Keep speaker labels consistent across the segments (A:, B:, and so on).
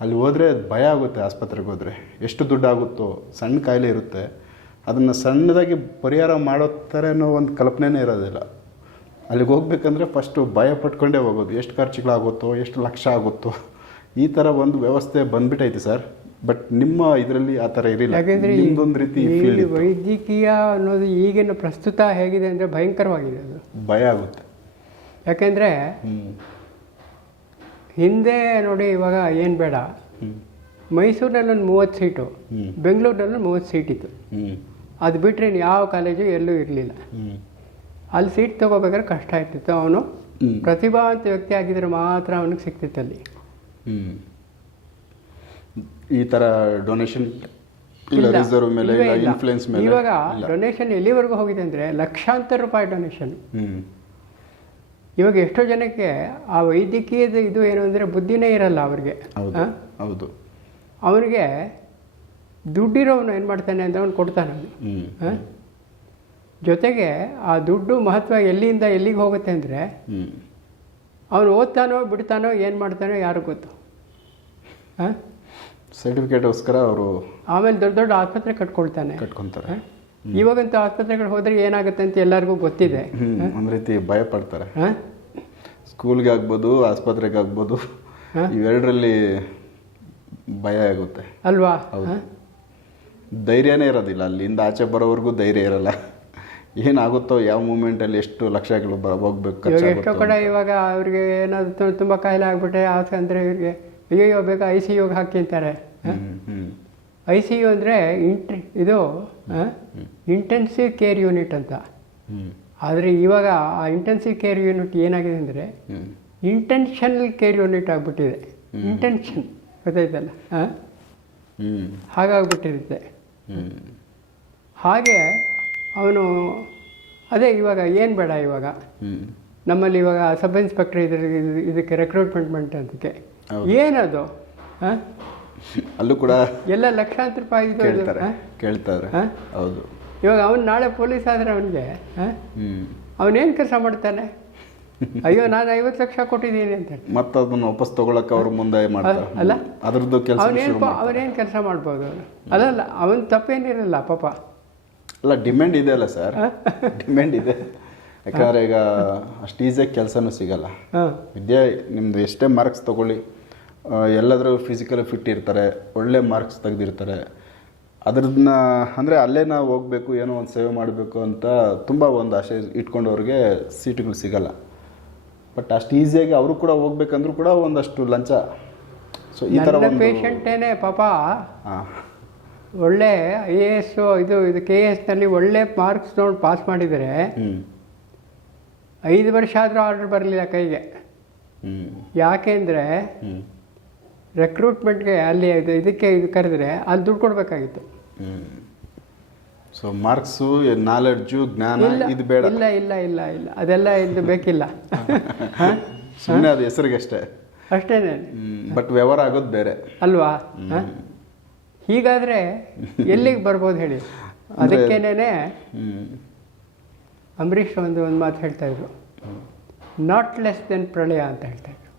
A: ಅಲ್ಲಿ ಹೋದರೆ ಭಯ ಆಗುತ್ತೆ ಆಸ್ಪತ್ರೆಗೆ ಹೋದರೆ. ಎಷ್ಟು ದುಡ್ಡು ಆಗುತ್ತೋ ಸಣ್ಣ ಕಾಯಿಲೆ ಇರುತ್ತೆ. ಅದನ್ನು ಸಣ್ಣದಾಗಿ ಪರಿಹಾರ ಮಾಡೋ ಅನ್ನೋ ಒಂದು ಕಲ್ಪನೆನೇ ಇರೋದಿಲ್ಲ. ಅಲ್ಲಿಗೆ ಹೋಗ್ಬೇಕಂದ್ರೆ ಫಸ್ಟು ಭಯ ಪಟ್ಕೊಂಡೇ ಹೋಗೋದು. ಎಷ್ಟು ಖರ್ಚುಗಳಾಗುತ್ತೋ ಎಷ್ಟು ಲಕ್ಷ ಆಗುತ್ತೋ. ಈ ಥರ ಒಂದು ವ್ಯವಸ್ಥೆ ಬಂದ್ಬಿಟ್ಟೈತೆ ಸರ್. ಬಟ್ ನಿಮ್ಮ ಇದರಲ್ಲಿ ಆ ಥರ ಇರಲಿಲ್ಲ.
B: ಯಾಕೆಂದರೆ
A: ನಿಮ್ದೊಂದು ರೀತಿ
B: ವೈದ್ಯಕೀಯ ಅನ್ನೋದು ಈಗಿನ ಪ್ರಸ್ತುತ ಹೇಗಿದೆ ಅಂದರೆ ಭಯಂಕರವಾಗಿದೆ ಅದು.
A: ಭಯ ಆಗುತ್ತೆ.
B: ಯಾಕೆಂದರೆ ಹಿಂದೆ ನೋಡಿ ಇವಾಗ ಏನು ಬೇಡ. ಮೈಸೂರಿನಲ್ಲಿ ಒಂದು ಮೂವತ್ತು ಸೀಟು ಬೆಂಗಳೂರಿನಲ್ಲಿ ಮೂವತ್ತು ಸೀಟ್ ಇತ್ತು. ಅದು ಬಿಟ್ಟರೆ ಯಾವ ಕಾಲೇಜು ಎಲ್ಲೂ ಇರಲಿಲ್ಲ. ಅಲ್ಲಿ ಸೀಟ್ ತೊಗೋಬೇಕಾದ್ರೆ ಕಷ್ಟ ಇರ್ತಿತ್ತು ಅವನು ಪ್ರತಿಭಾವಂತ ವ್ಯಕ್ತಿ ಆಗಿದ್ರೆ ಮಾತ್ರ ಅವನಿಗೆ ಸಿಕ್ತಿತ್ತು ಅಲ್ಲಿ.
A: ಈ ಥರ ಡೊನೇಷನ್. ಇನ್ಫ್ಲುಯೆನ್ಸ್ ಮೇಲೆ
B: ಇವಾಗ. ಡೊನೇಷನ್ ಎಲ್ಲಿವರೆಗೂ ಹೋಗಿದೆ ಅಂದರೆ ಲಕ್ಷಾಂತರ ರೂಪಾಯಿ ಡೊನೇಷನ್ ಇವಾಗ ಎಷ್ಟೋ ಜನಕ್ಕೆ ಆ ವೈದ್ಯಕೀಯದ ಇದು ಏನು ಅಂದರೆ ಬುದ್ಧಿನೇ ಇರಲ್ಲ ಅವ್ರಿಗೆ.
A: ಹೌದು
B: ಅವನಿಗೆ ದುಡ್ಡಿರೋನು ಏನು ಮಾಡ್ತಾನೆ ಅಂತ ಅವ್ನು ಕೊಡ್ತಾನೆ ಅವನು ಜೊತೆಗೆ ಆ ದುಡ್ಡು ಮಹತ್ವ ಎಲ್ಲಿಂದ ಎಲ್ಲಿಗೆ ಹೋಗುತ್ತೆ ಅಂದರೆ ಅವನು ಓದ್ತಾನೋ ಬಿಡ್ತಾನೋ ಏನು ಮಾಡ್ತಾನೋ ಯಾರು ಗೊತ್ತು?
A: ಸರ್ಟಿಫಿಕೇಟ್ಗೋಸ್ಕರ ಅವರು
B: ಆಮೇಲೆ ದೊಡ್ಡ ದೊಡ್ಡ ಆಸ್ಪತ್ರೆ ಕಟ್ಕೊಳ್ತಾನೆ.
A: ಕಟ್ಕೊಂತಾರೆ
B: ಇವಾಗಂತೂ ಆಸ್ಪತ್ರೆಗಳು ಹೋದ್ರೆ ಏನಾಗುತ್ತೆ ಅಂತ ಎಲ್ಲರಿಗೂ ಗೊತ್ತಿದೆ.
A: ಒಂದ್ ರೀತಿ ಭಯ ಪಡ್ತಾರೆ? ಸ್ಕೂಲ್ಗೆ ಆಗ್ಬೋದು ಆಸ್ಪತ್ರೆಗೆ ಆಗ್ಬೋದು? ಇವೆರಡರಲ್ಲಿ ಭಯ ಆಗುತ್ತೆ.
B: ಅಲ್ವಾ.
A: ಧೈರ್ಯನೇ ಇರೋದಿಲ್ಲ. ಅಲ್ಲಿಂದ ಆಚೆ ಬರೋವರೆಗೂ ಧೈರ್ಯ ಇರಲ್ಲ. ಏನಾಗುತ್ತೋ ಯಾವ ಮೂಮೆಂಟಲ್ಲಿ ಎಷ್ಟು ಲಕ್ಷಗಳು ಹೋಗ್ಬೇಕು
B: ಎಷ್ಟೋ ಕಡೆ ಇವಾಗ ಅವ್ರಿಗೆ ಏನಾದ್ರು ತುಂಬ ಕಾಯಿಲೆ ಆಗ್ಬಿಟ್ಟೆ ಆಸೆ ಅಂದರೆ ಇವ್ರಿಗೆ ಅಯ್ಯೋ ಬೇಗ ಐ ಸಿ ಯೋಗ ಹಾಕಿ ಅಂತಾರೆ.
A: ಹ್ಮ್ ಹ್ಮ್.
B: ಐ ಸಿ ಯು ಅಂದರೆ ಇಂಟ್ ಇದು ಇಂಟೆನ್ಸಿವ್ ಕೇರ್ ಯೂನಿಟ್ ಅಂತ. ಆದರೆ ಇವಾಗ ಆ ಇಂಟೆನ್ಸಿವ್ ಕೇರ್ ಯೂನಿಟ್ ಏನಾಗಿದೆ ಅಂದರೆ ಇಂಟೆನ್ಷನಲ್ ಕೇರ್ ಯೂನಿಟ್ ಆಗಿಬಿಟ್ಟಿದೆ. ಇಂಟೆನ್ಷನ್ ಗೊತ್ತಾಯ್ತಲ್ಲ?
A: ಹಾಂ?
B: ಹಾಗಾಗ್ಬಿಟ್ಟಿರುತ್ತೆ. ಹಾಗೆ ಅವನು ಅದೇ ಇವಾಗ ಏನು ಬೇಡ ಇವಾಗ? ನಮ್ಮಲ್ಲಿ ಇವಾಗ ಸಬ್ ಇನ್ಸ್ಪೆಕ್ಟರ್ ಇದ್ರ ಇದು- ಇದಕ್ಕೆ ರೆಕ್ರೂಟ್ಮೆಂಟ್ ಅದಕ್ಕೆ. ಏನದು? ಆ?
A: ಅಲ್ಲೂ ಕೂಡ
B: ಎಲ್ಲ ಲಕ್ಷಾಂತರ ರೂಪಾಯಿ
A: ಕೇಳ್ತಾರೆ? ಕೇಳ್ತಾರೆ? ಹೌದು.
B: ಇವಾಗ ಅವನು ನಾಳೆ ಪೊಲೀಸ್ ಆದರೆ ಅವನಿಗೆ ಅವನೇನು ಕೆಲಸ ಮಾಡ್ತಾನೆ? ಅಯ್ಯೋ ನಾನು ಐವತ್ತು ಲಕ್ಷ ಕೊಟ್ಟಿದ್ದೀನಿ ಅಂತ
A: ಮತ್ತೆ ಅದನ್ನ ವಾಪಸ್ ತಗೊಳಕ್ಕೆ ಅವ್ರ ಮುಂದೆ ಮಾಡ್ತಾರೆ.
B: ಅಲ್ಲ?
A: ಅದ್ರದ್ದು ಕೆಲಸ
B: ಅವನೇನು ಅವನೇನು ಕೆಲಸ ಮಾಡ್ಬೋದು? ಅಲ್ಲಲ್ಲ ಅವನ ತಪ್ಪೇನಿರಲ್ಲ ಪಾಪ.
A: ಅಲ್ಲ ಡಿಮ್ಯಾಂಡ್ ಇದೆ ಅಲ್ಲ ಸರ್? ಡಿಮ್ಯಾಂಡ್ ಇದೆ. ಯಾಕಂದ್ರೆ ಈಗ ಅಷ್ಟು ಈಸಿಯಾಗಿ ಕೆಲಸನೂ ಸಿಗಲ್ಲ. ವಿದ್ಯೆ ನಿಮ್ದು ಎಷ್ಟೇ ಮಾರ್ಕ್ಸ್ ತಗೊಳ್ಳಿ. ಎಲ್ಲಾದರೂ ಫಿಸಿಕಲಿ ಫಿಟ್ ಇರ್ತಾರೆ ಒಳ್ಳೆ ಮಾರ್ಕ್ಸ್ ತೆಗೆದಿರ್ತಾರೆ. ಅದ್ರನ್ನ ಅಂದರೆ ಅಲ್ಲೇ ನಾವು ಹೋಗಬೇಕು ಏನೋ ಒಂದು ಸೇವೆ ಮಾಡಬೇಕು ಅಂತ ತುಂಬ ಒಂದು ಆಸೆ ಇಟ್ಕೊಂಡವ್ರಿಗೆ ಸೀಟುಗಳು ಸಿಗಲ್ಲ. ಬಟ್ ಅಷ್ಟು ಈಸಿಯಾಗಿ ಅವರು ಕೂಡ ಹೋಗ್ಬೇಕಂದ್ರೂ ಕೂಡ ಒಂದಷ್ಟು ಲಂಚ. ಸೊ ಈ ಥರ ಒಂದು
B: ಪೇಷಂಟೇನೆ ಪಾಪ
A: ಹಾಂ.
B: ಒಳ್ಳೆ ಐ ಎ ಎಸ್ ಇದು ಇದು ಕೆ ಎ ಎಸ್ನಲ್ಲಿ ಒಳ್ಳೆ ಮಾರ್ಕ್ಸ್ ನೋಡಿ ಪಾಸ್ ಮಾಡಿದರೆ ಐದು ವರ್ಷ ಆದರೂ ಆರ್ಡರ್ ಬರಲಿಲ್ಲ ಕೈಗೆ. ಯಾಕೆಂದರೆ ರೆಕ್ರೂಟ್ಮೆಂಟ್ಗೆ ಅಲ್ಲಿ ಇದು ಇದಕ್ಕೆ ಇದು ಕರೆದ್ರೆ ಅಲ್ಲಿ ದುಡ್ಡು ಕೊಡಬೇಕಾಗಿತ್ತು.
A: ಸೊ ಮಾರ್ಕ್ಸು ನಾಲೆಡ್ಜು ಜ್ಞಾನ ಇದು ಬೇಡ.
B: ಇಲ್ಲ ಇಲ್ಲ ಇಲ್ಲ ಇಲ್ಲ. ಅದೆಲ್ಲ ಇದು ಬೇಕಿಲ್ಲ.
A: ಸುಮ್ಮನೆ ಅದು ಹೆಸರಿಗಷ್ಟೇ.
B: ಅಷ್ಟೇನೆ
A: ಬಟ್ ವ್ಯವಹಾರ ಆಗೋದು ಬೇರೆ.
B: ಅಲ್ವಾ? ಹೀಗಾದ್ರೆ ಎಲ್ಲಿಗೆ ಬರ್ಬೋದು ಹೇಳಿ? ಅದಕ್ಕೇನೆ. ಅಂಬರೀಷ್ ಒಂದು ಒಂದು ಮಾತು ಹೇಳ್ತಾ ಇದ್ರು. ನಾಟ್ ಲೆಸ್ ದೆನ್ ಪ್ರಳಯ ಅಂತ ಹೇಳ್ತಾ ಇದ್ರು.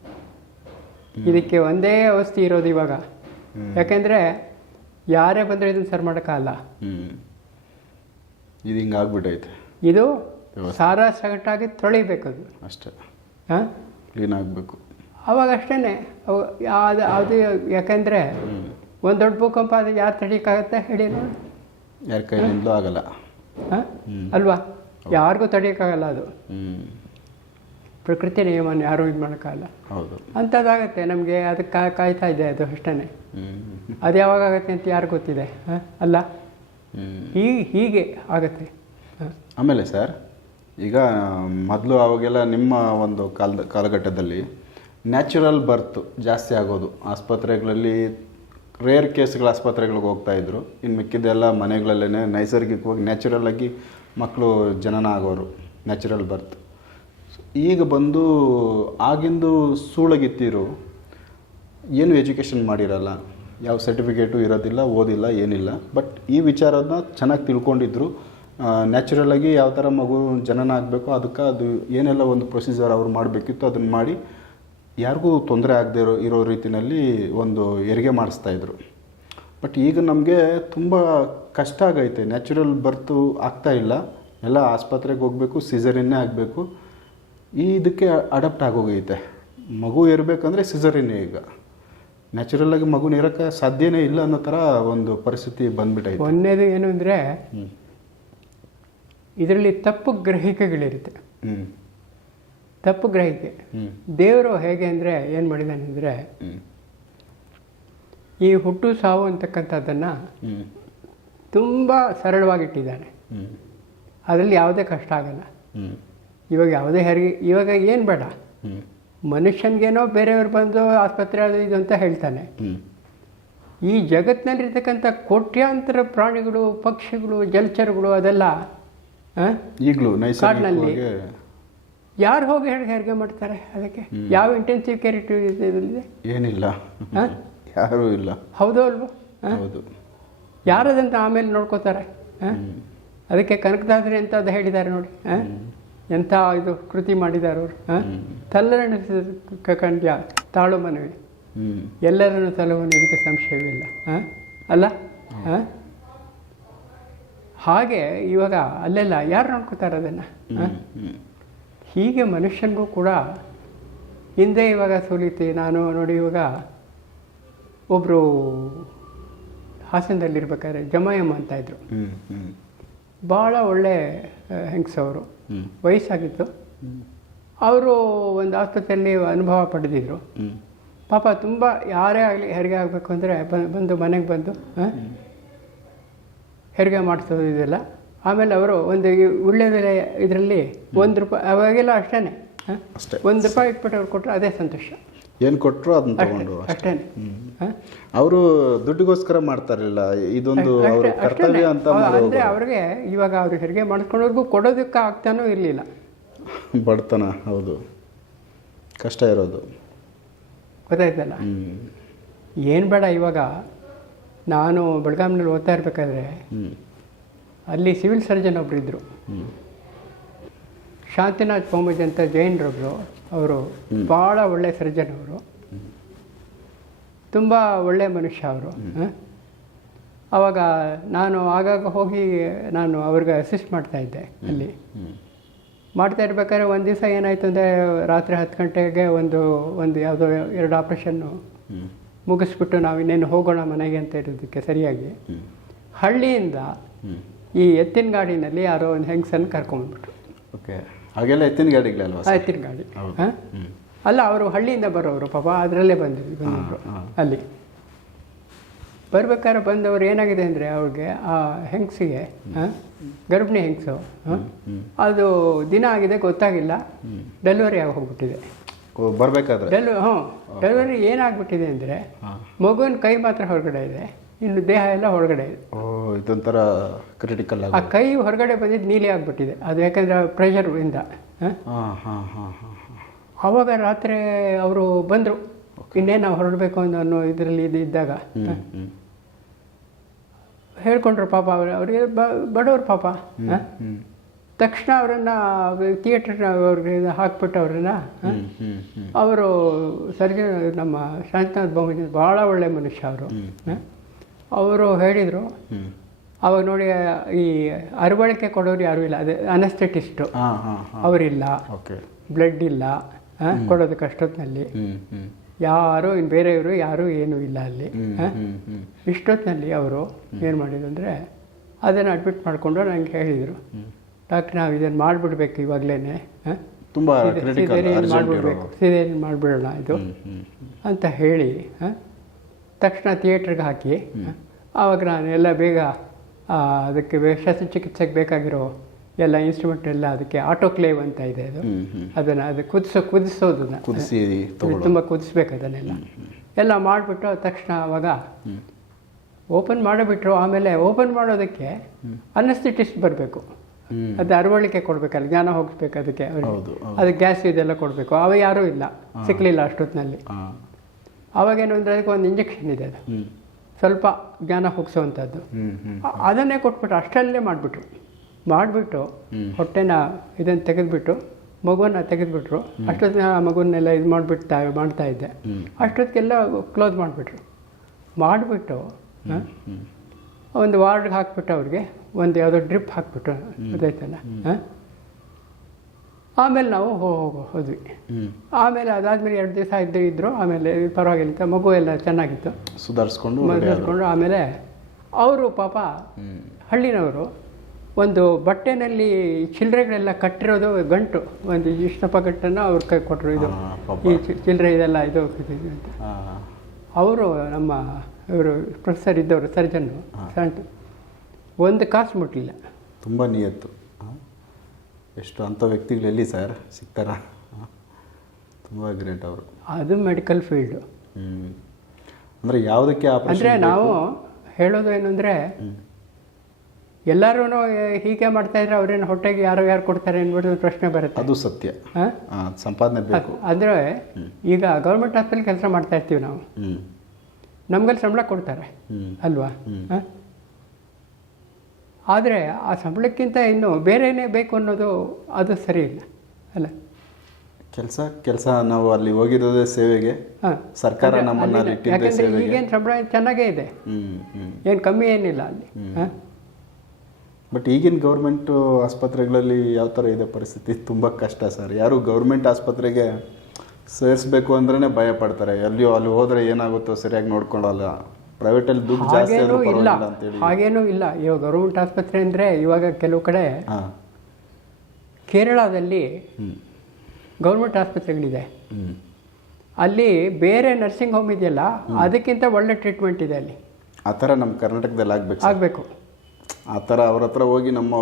B: ಇದಕ್ಕೆ ಒಂದೇ ಔಷಧಿ ಇರೋದು ಇವಾಗ. ಯಾಕೆಂದ್ರೆ ಯಾರೇ ಬಂದರೆ ಇದನ್ನ ಸರ್ ಮಾಡೋಕ್ಕಾಗಲ್ಲ
A: ಇದು ಹಿಂಗೆ ಆಗ್ಬಿಟ್ಟೈತೆ
B: ಇದು. ಸಾರ ಸಗಟಾಗಿ ಅದು.
A: ಅಷ್ಟೇ.
B: ಹಾಂ?
A: ಕ್ಲೀನ್ ಆಗಬೇಕು.
B: ಅವಾಗ ಅಷ್ಟೇ ಅದು ಅದು ಯಾಕೆಂದರೆ ಒಂದು ದೊಡ್ಡ ಭೂಕಂಪ ಅದು ಯಾರು ತಡೀಕಾಗತ್ತೆ ಹೇಳಿ
A: ಯಾರ ಕೈಲಿಂದಲೂ ಆಗಲ್ಲ.
B: ಹಾಂ. ಅಲ್ವಾ? ಯಾರಿಗೂ ತಡಿಯೋಕ್ಕಾಗಲ್ಲ ಅದು. ಪ್ರಕೃತಿ ನಿಯಮನ ಯಾರೂ ಇದು ಮಾಡೋಕ್ಕಾಗಲ್ಲ
A: ಹೌದು.
B: ಅಂಥದ್ದಾಗತ್ತೆ ನಮಗೆ ಅದಕ್ಕೆ ಕಾಯ್ತಾ ಇದೆ ಅದು ಅಷ್ಟೇ ಅದು ಯಾವಾಗ ಆಗುತ್ತೆ ಅಂತ ಯಾರು ಗೊತ್ತಿದೆ? ಅಲ್ಲ? ಹೀಗೆ ಹೀಗೆ ಆಗುತ್ತೆ?
A: ಆಮೇಲೆ ಸರ್ ಈಗ ಮೊದಲು ಅವಾಗೆಲ್ಲ ನಿಮ್ಮ ಒಂದು ಕಾಲದ ಕಾಲಘಟ್ಟದಲ್ಲಿ ನ್ಯಾಚುರಲ್ ಬರ್ತ್ ಜಾಸ್ತಿ ಆಗೋದು. ಆಸ್ಪತ್ರೆಗಳಲ್ಲಿ ರೇರ್ ಕೇಸ್ಗಳ ಆಸ್ಪತ್ರೆಗಳಿಗೆ ಹೋಗ್ತಾ ಇದ್ರು. ಇನ್ನು ಮಿಕ್ಕಿದ್ದೆಲ್ಲ ಮನೆಗಳಲ್ಲೇ ನೈಸರ್ಗಿಕವಾಗಿ ನ್ಯಾಚುರಲ್ ಆಗಿ ಮಕ್ಕಳು ಜನನ ಆಗೋರು. Natural birth. ಈಗ ಬಂದು ಆಗಿಂದು ಸೂಳಗಿತ್ತಿರು, ಏನು ಎಜುಕೇಷನ್ ಮಾಡಿರಲ್ಲ? ಯಾವ ಸರ್ಟಿಫಿಕೇಟು ಇರೋದಿಲ್ಲ, ಓದಿಲ್ಲ, ಏನಿಲ್ಲ. ಬಟ್ ಈ ವಿಚಾರನ ಚೆನ್ನಾಗಿ ತಿಳ್ಕೊಂಡಿದ್ರು. ನ್ಯಾಚುರಲ್ ಆಗಿ ಯಾವ ಥರ ಮಗು ಜನನ ಆಗಬೇಕು ಅದಕ್ಕೆ ಅದು ಏನೆಲ್ಲ ಒಂದು ಪ್ರೊಸೀಜರ್ ಅವ್ರು ಮಾಡಬೇಕಿತ್ತು ಅದನ್ನು ಮಾಡಿ ಯಾರಿಗೂ ತೊಂದರೆ ಆಗದೆ ಇರೋ ಇರೋ ರೀತಿಯಲ್ಲಿ ಒಂದು ಹೆರಿಗೆ ಮಾಡಿಸ್ತಾ ಇದ್ರು. ಬಟ್ ಈಗ ನಮಗೆ ತುಂಬ ಕಷ್ಟ ಆಗೈತೆ. ನ್ಯಾಚುರಲ್ ಬರ್ತು ಆಗ್ತಾ ಇಲ್ಲ. ಎಲ್ಲ ಆಸ್ಪತ್ರೆಗೆ ಹೋಗಬೇಕು, ಸಿಸರಿನ್ನೇ ಆಗಬೇಕು. ಈ ಇದಕ್ಕೆ ಅಡಾಪ್ಟ್ ಆಗೋಗೈತೆ. ಮಗು ಇರಬೇಕಂದ್ರೆ ಸಿಸರಿನೇ ಈಗ. ನ್ಯಾಚುರಲ್ಲಾಗಿ ಮಗುನ ಇರೋಕ್ಕೆ ಸಾಧ್ಯನೇ ಇಲ್ಲ ಅನ್ನೋ ಥರ ಒಂದು ಪರಿಸ್ಥಿತಿ ಬಂದ್ಬಿಟ್ಟೈತೆ
B: ಒಂದೇದು ಏನು ಅಂದರೆ ಇದರಲ್ಲಿ ತಪ್ಪು ಗ್ರಹಿಕೆಗಳಿರುತ್ತೆ. ತಪ್ಪು ಗ್ರಹಿಕೆ. ದೇವರು ಹೇಗೆ ಅಂದರೆ ಏನು ಮಾಡಿದ್ದಾನೆ ಅಂದರೆ ಈ ಹುಟ್ಟು ಸಾವು ಅಂತಕ್ಕಂಥದ್ದನ್ನು ತುಂಬ ಸರಳವಾಗಿಟ್ಟಿದ್ದಾನೆ ಅದರಲ್ಲಿ ಯಾವುದೇ ಕಷ್ಟ ಆಗಲ್ಲ. ಇವಾಗ ಯಾವುದೇ ಹೆರಿಗೆ ಇವಾಗ ಏನು ಬೇಡ. ಮನುಷ್ಯನಿಗೇನೋ ಬೇರೆಯವ್ರು ಬಂದು ಆಸ್ಪತ್ರೆ ಅದು ಇದು ಅಂತ ಹೇಳ್ತಾನೆ. ಈ ಜಗತ್ತಿನಲ್ಲಿರ್ತಕ್ಕಂಥ ಕೋಟ್ಯಾಂತರ ಪ್ರಾಣಿಗಳು ಪಕ್ಷಿಗಳು ಜಲಚರಗಳು ಅದೆಲ್ಲ?
A: ಈಗಲೂ
B: ಕಾಡಿನಲ್ಲಿ. ಯಾರು ಹೋಗಿ ಹೇಳಿ ಹೆರಿಗೆ ಮಾಡ್ತಾರೆ ಅದಕ್ಕೆ? ಯಾವ ಇಂಟೆನ್ಸಿವ್ ಕೇರ್ ಇದೆ
A: ಏನಿಲ್ಲ. ಯಾರು ಇಲ್ಲ.
B: ಹೌದು ಅಲ್ವೋ?
A: ಹೌದು.
B: ಯಾರದಂತ ಆಮೇಲೆ ನೋಡ್ಕೋತಾರೆ? ಅದಕ್ಕೆ ಕನಕದಾಸರಿ ಅಂತ ಅದು ಹೇಳಿದ್ದಾರೆ ನೋಡಿ? ಎಂಥ ಇದು ಕೃತಿ ಮಾಡಿದ್ದಾರೆ ತಲ್ಲರಣ ಕಂಡ್ಯ ತಾಳು ಮನವಿ. ಎಲ್ಲರನ್ನು ತಲುವನು ಇದಕ್ಕೆ ಸಂಶಯವಿಲ್ಲ? ಅಲ್ಲ? ಹಾಗೆ ಇವಾಗ ಅಲ್ಲೆಲ್ಲ ಯಾರು ನೋಡ್ಕೋತಾರೆ ಅದನ್ನು ಹೀಗೆ ಮನುಷ್ಯನಿಗೂ ಕೂಡ ಹಿಂದೆ ಇವಾಗ ಸುಲಿತಿ ನಾನು ನೋಡಿ ಇವಾಗ ಒಬ್ಬರು ಹಾಸನದಲ್ಲಿರ್ಬೇಕಾದ್ರೆ ಜಮಾಯಮ್ಮ ಅಂತ ಇದ್ರು. ಭಾಳ ಒಳ್ಳೆ ಹೆಂಗಸವರು ವಯಸ್ಸಾಗಿತ್ತು. ಅವರು ಒಂದು ಆಸ್ಪತ್ರೆಯಲ್ಲಿ ಅನುಭವ ಪಡೆದಿದ್ರು. ಪಾಪ ತುಂಬ ಯಾರೇ ಆಗಲಿ ಹೆರಿಗೆ ಆಗಬೇಕು ಅಂದರೆ ಬಂದು ಮನೆಗೆ ಬಂದು ಹೆರಿಗೆ ಮಾಡಿಸೋದು ಇದೆಲ್ಲ. ಆಮೇಲೆ ಅವರು ಒಂದು ಉಳ್ಳೆದೆಲೆ ಇದರಲ್ಲಿ ಒಂದು ರೂಪಾಯಿ ಅವಾಗೆಲ್ಲ ಅಷ್ಟೇ. ಒಂದು ರೂಪಾಯಿ ಇಟ್ಬಿಟ್ಟು ಅವ್ರು ಕೊಟ್ಟರೆ ಅದೇ ಸಂತೋಷ.
A: ಏನು ಕೊಟ್ಟರು ಅದನ್ನ
B: ಅಷ್ಟೇ
A: ಹಾಂ
B: ಅಷ್ಟೇ.
A: ಅವರು ದುಡ್ಡಿಗೋಸ್ಕರ ಮಾಡ್ತಾರಿಲ್ಲ ಇದೊಂದು ಅವರ ಕರ್ತವ್ಯ ಅಂತ
B: ಅಂದರೆ ಅವ್ರಿಗೆ ಇವಾಗ ಅವ್ರು ಹೆರಿಗೆ ಮಾಡಿಸ್ಕೊಂಡವ್ರಿಗೂ ಕೊಡೋದಕ್ಕೆ ಆಗ್ತಾನೂ ಇರಲಿಲ್ಲ.
A: ಬಡತನ ಹೌದು. ಕಷ್ಟ ಇರೋದು.
B: ಗೊತ್ತಾಯ್ತಲ್ಲ? ಏನು ಬೇಡ ಇವಾಗ ನಾನು ಬೆಳಗಾಂನಲ್ಲಿ ಓದ್ತಾ ಇರಬೇಕಾದ್ರೆ ಅಲ್ಲಿ ಸಿವಿಲ್ ಸರ್ಜನ್ ಒಬ್ರು ಇದ್ದರು ಶಾಂತಿನಾಥ್ ಸೋಮಜ್ ಅಂತ ಜೈನರೊಬ್ಬರು ಅವರು ಭಾಳ ಒಳ್ಳೆ ಸರ್ಜನ್ ಅವರು. ತುಂಬ ಒಳ್ಳೆಯ ಮನುಷ್ಯ ಅವರು ಆವಾಗ ನಾನು ಆಗಾಗ ಹೋಗಿ ನಾನು ಅವ್ರಿಗೆ ಅಸಿಸ್ಟ್ ಮಾಡ್ತಾ ಇದ್ದೆ ಅಲ್ಲಿ. ಮಾಡ್ತಾ ಇರ್ಬೇಕಾದ್ರೆ ಒಂದು ದಿವಸ ಏನಾಯ್ತು ಅಂದರೆ ರಾತ್ರಿ ಹತ್ತು ಗಂಟೆಗೆ ಒಂದು ಒಂದು ಯಾವುದೋ ಎರಡು ಆಪ್ರೇಷನ್ನು ಮುಗಿಸ್ಬಿಟ್ಟು ನಾವು ಇನ್ನೇನು ಹೋಗೋಣ ಮನೆಗೆ ಅಂತ ಹೇಳಿದ್ದಕ್ಕೆ ಸರಿಯಾಗಿ. ಹಳ್ಳಿಯಿಂದ ಈ ಎತ್ತಿನ ಗಾಡಿನಲ್ಲಿ ಯಾರೋ ಒಂದು ಹೆಂಗಸನ್ನು ಕರ್ಕೊಂಡ್ಬಿಟ್ರು
A: ಓಕೆ ಹಾಗೆಲ್ಲ ಎತ್ತಿನ ಗಾಡಿಗಳಲ್ವಾ
B: ಎತ್ತಿನ ಗಾಡಿ. ಹಾ? ಅಲ್ಲ ಅವರು ಹಳ್ಳಿಯಿಂದ ಬರೋರು ಪಾಪ ಅದರಲ್ಲೇ ಬಂದಿದ್ರು ಬಂದಿದ್ರು.
A: ಹಾ, ಹಾ.
B: ಅಲ್ಲಿ. ಬರ್ಬೇಕಾದ್ರೆ ಬಂದವರು ಏನಾಗಿದೆ ಅಂದರೆ ಅವ್ರಿಗೆ ಆ ಹೆಂಗಸಿಗೆ ಗರ್ಭಿಣಿ ಹೆಂಗಸು ಅದು ದಿನ ಆಗಿದೆ ಗೊತ್ತಾಗಿಲ್ಲ. ಡೆಲಿವರಿ ಆಗಿ ಹೋಗ್ಬಿಟ್ಟಿದೆ
A: ಬರಬೇಕಾದ್ರೆ?
B: ಡೆಲಿವ ಹ್ಞೂ. ಡೆಲಿವರಿ ಏನಾಗ್ಬಿಟ್ಟಿದೆ ಅಂದರೆ ಮಗುವಿನ ಕೈ ಮಾತ್ರ ಹೊರಗಡೆ ಇದೆ ಇನ್ನು ದೇಹ ಎಲ್ಲ ಹೊರಗಡೆ ಇದೆ.
A: ಇದೊಂಥರ ಕ್ರಿಟಿಕಲ್
B: ಆ ಕೈ ಹೊರಗಡೆ ಬಂದಿದ್ದು ನೀಲಿ ಆಗಿಬಿಟ್ಟಿದೆ. ಅದು ಯಾಕಂದರೆ ಪ್ರೆಷರ್ ಇಂದ ಹಾಂ
A: ಹಾಂ ಹಾಂ ಹಾಂ.
B: ಆವಾಗ ರಾತ್ರಿ ಅವರು ಬಂದರು. ಇನ್ನೇನು ನಾವು ಹೊರಡಬೇಕು ಅನ್ನೋ ಅನ್ನೋ ಇದರಲ್ಲಿ ಇದು ಇದ್ದಾಗ. ಹೇಳ್ಕೊಂಡ್ರು ಪಾಪ ಅವ್ರು. ಅವರಿಗೆ ಬಡವ್ರು ಪಾಪ. ಹ? ತಕ್ಷಣ ಅವರನ್ನು ಥಿಯೇಟರ್ನ ಅವ್ರಿಗೆ ಹಾಕ್ಬಿಟ್ಟು ಅವರನ್ನು ಅವರು ಸರ್ಜನ್ ನಮ್ಮ ಶಾಂತನಾಥ್ ಭವನ ಭಾಳ ಒಳ್ಳೆ ಮನುಷ್ಯ ಅವರು. ಅವರು ಹೇಳಿದರು ಅವಾಗ ನೋಡಿ ಈ ಅರಿವಳಿಕೆ ಕೊಡೋರು ಯಾರೂ ಇಲ್ಲ. ಅದೇ ಅನಸ್ಥೆಟಿಸ್ಟು. ಅವರಿಲ್ಲ.
A: ಓಕೆ
B: ಬ್ಲಡ್ ಇಲ್ಲ. ಹ? ಕೊಡೋದಕ್ಕೆ ಅಷ್ಟೊತ್ತಿನಲ್ಲಿ ಯಾರು ಇನ್ನು ಬೇರೆಯವರು ಯಾರೂ ಏನೂ ಇಲ್ಲ ಅಲ್ಲಿ. ಇಷ್ಟೊತ್ತಿನಲ್ಲಿ ಅವರು ಏನು ಮಾಡಿದ್ರು ಅಂದರೆ ಅದನ್ನು ಅಡ್ಮಿಟ್ ಮಾಡಿಕೊಂಡು ನನಗೆ ಹೇಳಿದರು. ಡಾಕ್ಟ್ರ್ ನಾವು ಇದನ್ನು ಮಾಡಿಬಿಡ್ಬೇಕು ಇವಾಗಲೇ
A: ತುಂಬ
B: ಮಾಡಿಬಿಡ್ಬೇಕು. ಸಿದೇರಿಯನ್ ಮಾಡಿಬಿಡೋಣ ಇದು. ಅಂತ ಹೇಳಿ ಹ? ತಕ್ಷಣ ಥಿಯೇಟ್ರಿಗೆ ಹಾಕಿ? ಆವಾಗ ನಾನು ಎಲ್ಲ ಬೇಗ ಅದಕ್ಕೆ ಶಸ್ತ್ರಚಿಕಿತ್ಸೆಗೆ ಬೇಕಾಗಿರೋ ಎಲ್ಲ ಇನ್ಸ್ಟ್ರೂಮೆಂಟ್ ಎಲ್ಲ ಅದಕ್ಕೆ ಆಟೋಕ್ಲೇವ್ ಅಂತ ಇದೆ ಅದು. ಅದನ್ನು ಅದು ಕುದಿಸೋ ಕುದಿಸೋದನ್ನ
A: ಕುದಿಸಿ
B: ತುಂಬ ಕುದಿಸ್ಬೇಕು ಅದನ್ನೆಲ್ಲ. ಎಲ್ಲ ಮಾಡಿಬಿಟ್ಟು ತಕ್ಷಣ ಅವಾಗ ಓಪನ್ ಮಾಡಿಬಿಟ್ರು ಆಮೇಲೆ ಓಪನ್ ಮಾಡೋದಕ್ಕೆ ಅನಸ್ಥೆಟಿಸ್ಟ್ ಬರಬೇಕು. ಅದು ಅರವಳಿಕೆ ಕೊಡಬೇಕಲ್ಲ ಜ್ಞಾನ ಹೋಗ್ಬೇಕು ಅದಕ್ಕೆ. ಅದು ಗ್ಯಾಸ್ ಇದೆಲ್ಲ ಕೊಡಬೇಕು. ಅವ ಯಾರೂ ಇಲ್ಲ ಸಿಕ್ಕಲಿಲ್ಲ ಅಷ್ಟೊತ್ತಿನಲ್ಲಿ. ಅವಾಗೇನು ಅಂದರೆ ಅದಕ್ಕೆ ಒಂದು ಇಂಜೆಕ್ಷನ್ ಇದೆ ಅದು. ಸ್ವಲ್ಪ ಜ್ಞಾನ ಹೋಗಿಸೋವಂಥದ್ದು. ಅದನ್ನೇ ಕೊಟ್ಬಿಟ್ರು ಅಷ್ಟಲ್ಲೇ ಮಾಡಿಬಿಟ್ರು. ಮಾಡಿಬಿಟ್ಟು ಹೊಟ್ಟೆನ ಇದನ್ನು ತೆಗೆದುಬಿಟ್ಟು ಮಗುವನ್ನ ತೆಗೆದುಬಿಟ್ರು. ಅಷ್ಟೊತ್ತಿನ ಆ ಮಗುವನ್ನೆಲ್ಲ ಇದು ಮಾಡಿಬಿಡ್ತಾ ಮಾಡ್ತಾ ಇದ್ದೆ. ಅಷ್ಟೊತ್ತಿಗೆಲ್ಲ ಕ್ಲೋಸ್ ಮಾಡಿಬಿಟ್ರು. ಮಾಡಿಬಿಟ್ಟು ಒಂದು ವಾರ್ಡ್ಗೆ ಹಾಕ್ಬಿಟ್ಟು ಅವ್ರಿಗೆ ಒಂದು ಯಾವುದೋ ಡ್ರಿಪ್ ಹಾಕ್ಬಿಟ್ಟು ಗೊತ್ತಾಯ್ತಲ್ಲ? ಆಮೇಲೆ ನಾವು ಹೋಗೋ ಹೋದ್ವಿ. ಆಮೇಲೆ ಅದಾದ್ಮೇಲೆ ಎರಡು ದಿವಸ ಇದ್ದು ಇದ್ರು. ಆಮೇಲೆ ಪರವಾಗಿಲ್ಲ ಮಗು ಎಲ್ಲ ಚೆನ್ನಾಗಿತ್ತು.
A: ಸುಧಾರಿಸ್ಕೊಂಡು
B: ಸುಧಾರಿಸ್ಕೊಂಡು ಆಮೇಲೆ ಅವರು ಪಾಪ ಹಳ್ಳಿನವರು ಒಂದು ಬಟ್ಟೆನಲ್ಲಿ ಚಿಲ್ಲರೆಗಳೆಲ್ಲ ಕಟ್ಟಿರೋದು ಗಂಟು. ಒಂದು ಇಷ್ಟ ಗಂಟನ್ನು ಅವ್ರ ಕೈ ಕೊಟ್ಟರು ಇದು. ಈ ಚಿಲ್ಲರೆ ಇದೆಲ್ಲ ಇದು ಅಂತ. ಅವರು ನಮ್ಮ ಇವರು ಪ್ರೊಫೆಸರ್ ಇದ್ದವರು ಸರ್ಜನ್ನು ಸ್ಯಾಂಟು ಒಂದು ಕಾಸು ಮುಟ್ಟಲಿಲ್ಲ
A: ತುಂಬ ನಿಯತ್ತು. ಎಷ್ಟು ಅಂಥ ವ್ಯಕ್ತಿಗಳು ಎಲ್ಲಿ ಸರ್? ಸಿಗ್ತಾರ? ತುಂಬ ಗ್ರೇಟ್ ಅವರು.
B: ಅದು ಮೆಡಿಕಲ್ ಫೀಲ್ಡು.
A: ಅಂದರೆ ಯಾವುದಕ್ಕೆ
B: ಅಂದರೆ ನಾವು ಹೇಳೋದು ಏನಂದರೆ ಎಲ್ಲರೂ ಹೀಗೆ ಮಾಡ್ತಾ ಇದ್ರೆ ಅವ್ರೇನು ಹೊಟ್ಟೆಗೆ ಯಾರು ಯಾರು ಕೊಡ್ತಾರೆ ಅನ್ಬಿಟ್ಟು ಪ್ರಶ್ನೆ ಬರುತ್ತೆ.
A: ಅದು ಸತ್ಯ. ಸಂಪಾದನೆ ಬೇಕು.
B: ಅಂದರೆ ಈಗ ಗೌರ್ಮೆಂಟ್ ಹಾಸ್ಪಿಟಲ್ ಕೆಲಸ ಮಾಡ್ತಾ ಇರ್ತೀವಿ ನಾವು. ನಮ್ಗಲ್ಲಿ ಸಂಬಳ ಕೊಡ್ತಾರೆ. ಅಲ್ವಾ? ಆದರೆ ಆ ಸಂಬಳಕ್ಕಿಂತ ಇನ್ನು ಬೇರೆನೇ ಬೇಕು ಅನ್ನೋದು ಅದು ಸರಿ ಇಲ್ಲ. ಅಲ್ಲ?
A: ಕೆಲಸ ಕೆಲಸ ನಾವು ಅಲ್ಲಿ ಹೋಗಿರೋದೇ ಸೇವೆಗೆ. ಸರ್ಕಾರ ನಮ್ಮನ್ನ
B: ಈಗೇನು ಸಂಬಳ ಚೆನ್ನಾಗೇ ಇದೆ. ಏನು ಕಮ್ಮಿ ಏನಿಲ್ಲ ಅಲ್ಲಿ. ಹಾಂ?
A: ಬಟ್ ಈಗಿನ ಗೌರ್ಮೆಂಟು ಆಸ್ಪತ್ರೆಗಳಲ್ಲಿ ಯಾವ ಥರ ಇದೆ ಪರಿಸ್ಥಿತಿ? ತುಂಬ ಕಷ್ಟ ಸರ್. ಯಾರು ಗೌರ್ಮೆಂಟ್ ಆಸ್ಪತ್ರೆಗೆ ಸೇರಿಸ್ಬೇಕು ಅಂದ್ರೇ ಭಯ ಪಡ್ತಾರೆ. ಎಲ್ಲಿಯೋ ಅಲ್ಲಿ ಹೋದರೆ ಏನಾಗುತ್ತೋ ಸರಿಯಾಗಿ ನೋಡ್ಕೊಳ್ಳಲ್ಲ. ಪ್ರೈವೇಟಲ್ಲಿ ದುಡ್ಡು ಜಾಸ್ತಿ ಆದರೂ
B: ಇಲ್ಲ.
A: ಪರವಾಗಿಲ್ಲ ಅಂತೇಳಿ.
B: ಹಾಗೇನೂ ಇಲ್ಲ. ಇವಾಗ ಗೌರ್ಮೆಂಟ್ ಆಸ್ಪತ್ರೆ ಅಂದರೆ ಇವಾಗ ಕೆಲವು ಕಡೆ
A: ಹಾಂ.
B: ಕೇರಳದಲ್ಲಿ
A: ಹ್ಞೂ
B: ಗೌರ್ಮೆಂಟ್ ಆಸ್ಪತ್ರೆಗಳಿದೆ.
A: ಹ್ಞೂ
B: ಅಲ್ಲಿ ಬೇರೆ ನರ್ಸಿಂಗ್ ಹೋಮ್ ಇದೆಯಲ್ಲ ಅದಕ್ಕಿಂತ ಒಳ್ಳೆ ಟ್ರೀಟ್ಮೆಂಟ್ ಇದೆ ಅಲ್ಲಿ.
A: ಆ ಥರ ನಮ್ಮ ಕರ್ನಾಟಕದಲ್ಲಿ ಆಗಬೇಕು
B: ಆಗಬೇಕು.
A: ಆ ಥರ ಅವ್ರ ಹತ್ರ ಹೋಗಿ ನಮ್ಮ